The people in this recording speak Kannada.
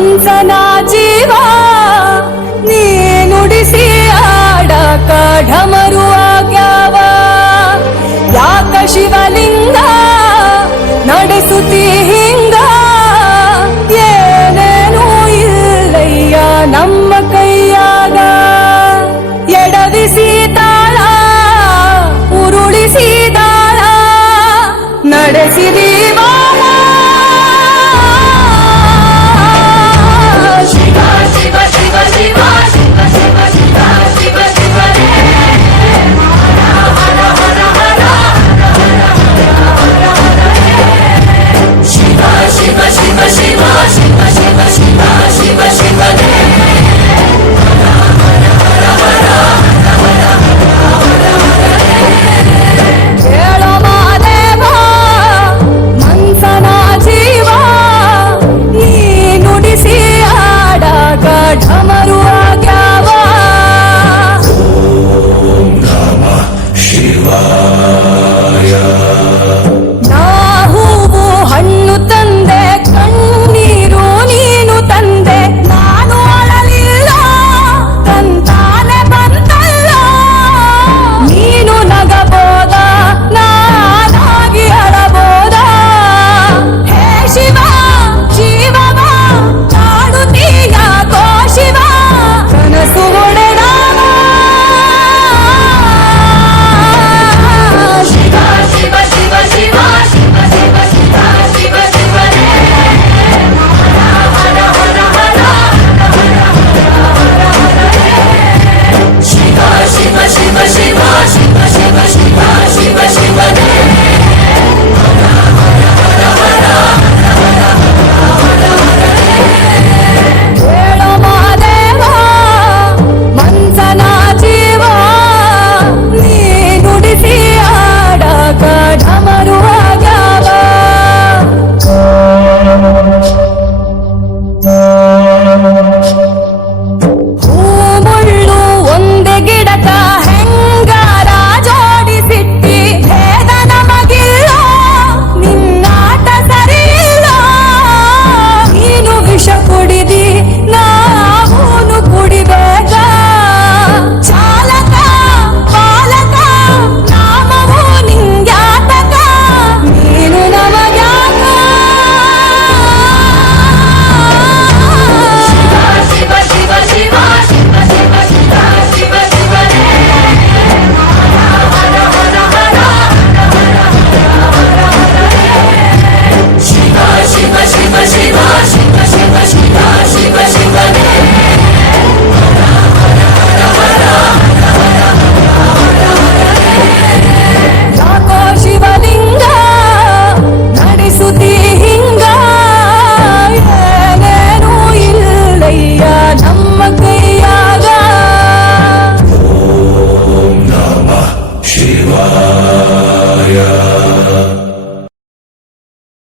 ಹಂಸನ ಜೀವ, ನೀನುಡಿಸಿ ಆಡ ಕಾಢಮರುವ ಗ್ಯಾವ ಯಾಕ ಶಿವಲಿಂಗ ನಡೆಸುತ್ತಿ ಹಿಂಗ? ಏನೇನು ಇಲ್ಲಯ್ಯ ನಮ್ಮ ಕೈಯಾಗ. ಎಡವಿಸಿ ತಾಳ, ಉರುಳಿಸಿ ತಾಳ, ನಡೆಸಿದ